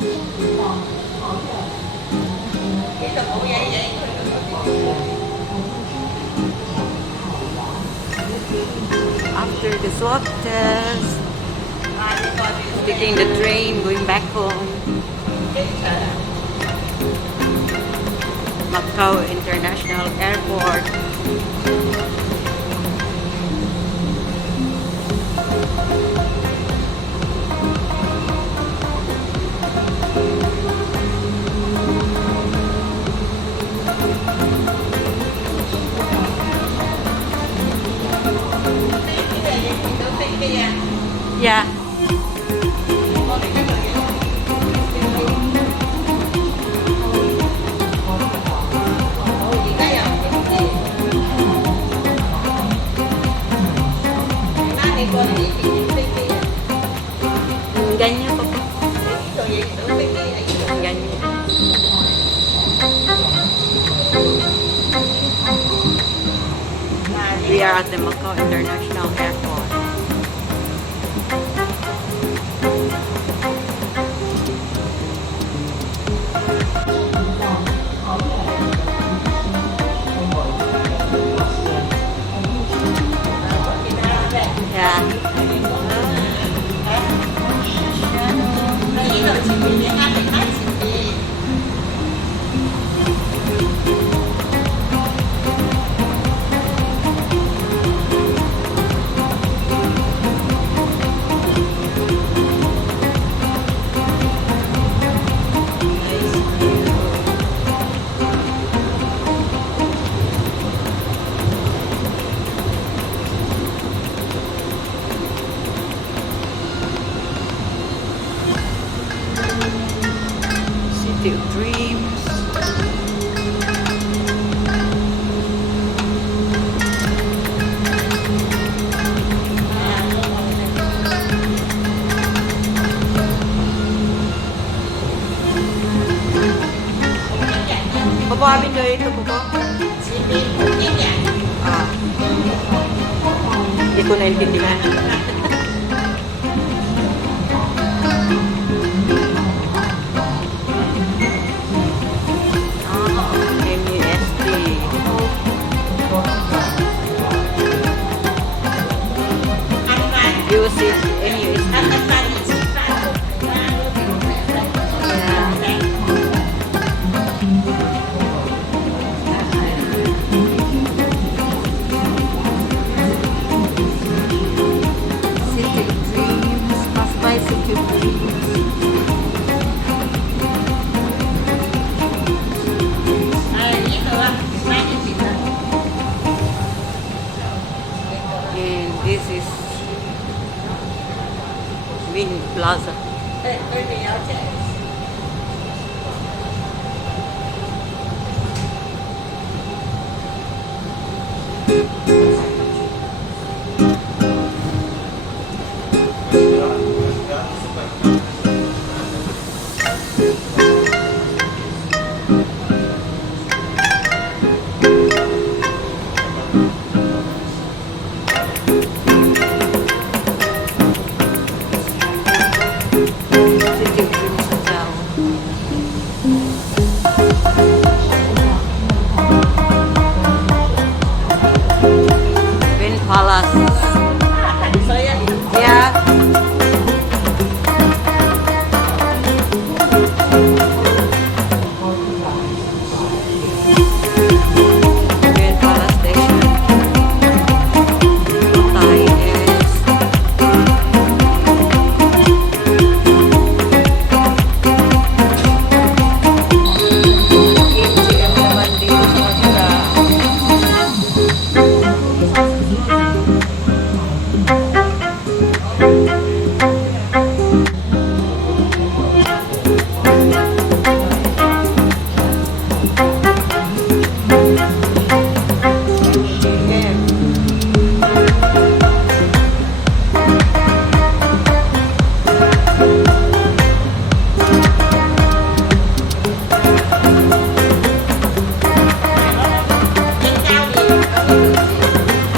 After the swab test, taking the train, going back home. Macau International Airport. Yeah. Ganyan pa po. Ganyan. We are at the Macau International Airport. City of Dreams. Bapa amin do itu bapa. Ah. Hindi ko naintindihan. This is Wing Plaza.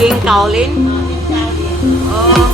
King Kaolin. Oh.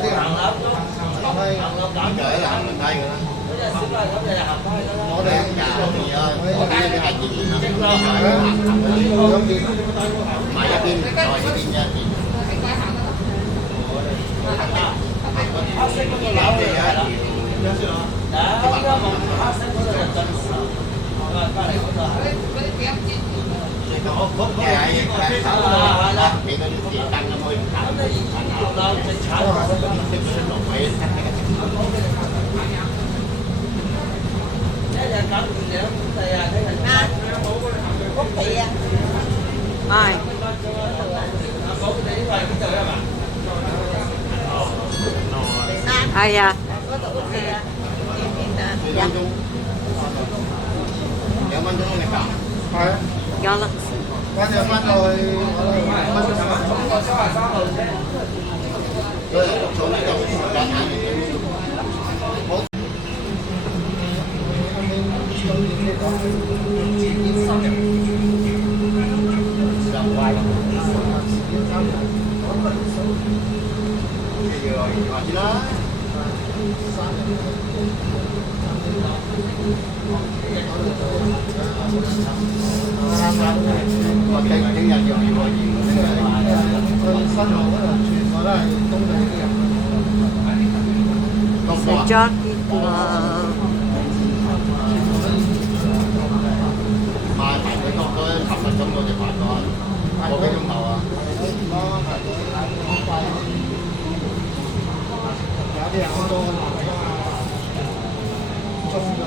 啲行樓減咗係行樓梯㗎啦。我哋廿年啊，我哋呢啲係2年啦，兩邊，唔係一邊，再一邊一邊。黑色嗰個樓嚟嘅，依家望黑色嗰個就進士，隔離嗰個係。我係啦，俾嗰啲電燈咁去行，咁你樓正產嗰啲色水落位，一日搞掂兩地啊，睇人啱屋企啊，係屋企呢個係邊度啊嘛？係啊，嗰度屋企啊，2分鐘，2分鐘你行，係啊。Galaxy。翻去翻到去，我73號車。對，坐呢度時間眼嚟好。我聽日要去新路嗰度全部都係東地啲人。The Jockey Club。排隊多嗰10分鐘我哋排咗個幾鐘頭啊！有啲人好多中咗。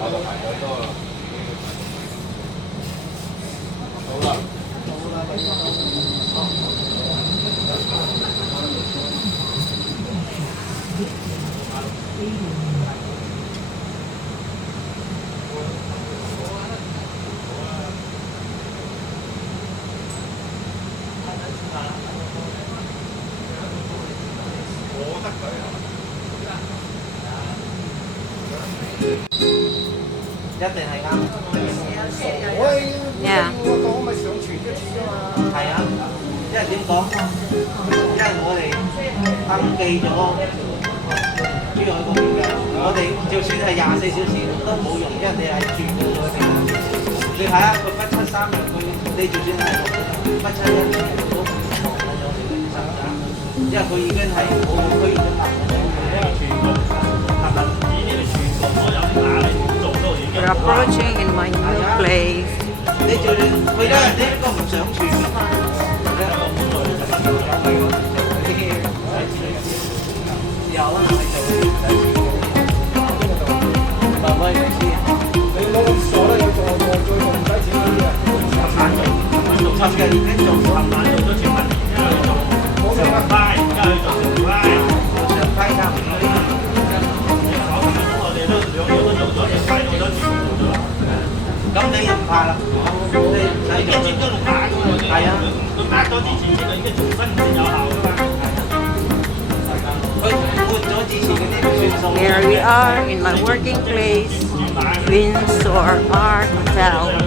我都排隊多啦。好啦。一定係啱。我咪上傳一次啫嘛。係啊，因為點講？因為我哋登記咗珠海嗰邊嘅，我哋就算係24小時都冇用，因為你係轉咗嘅。你睇下佢不7 3日，你就算係不7 1日都唔同嘅咗你嘅身價，因為佢已經係冇個區域嘅。We're approaching in my new place. 你做你佢咧，你呢個唔想住㗎嘛？有啊，係做慢慢嚟先。你冇咁傻啦，有做再做唔使錢嗰啲啊！做7嘅已經做10萬，做咗全民，冇做啊！而家去做上派，上派差唔多。我哋都兩個都做咗，上派做咗全部做咗。咁你又唔怕啦？你使咗簽咗6打㗎嘛？係啊，佢打咗之前佢已經重新先有效㗎嘛。佢換咗之前嗰啲算數。Here we are in my working place, Windsor Art Hotel.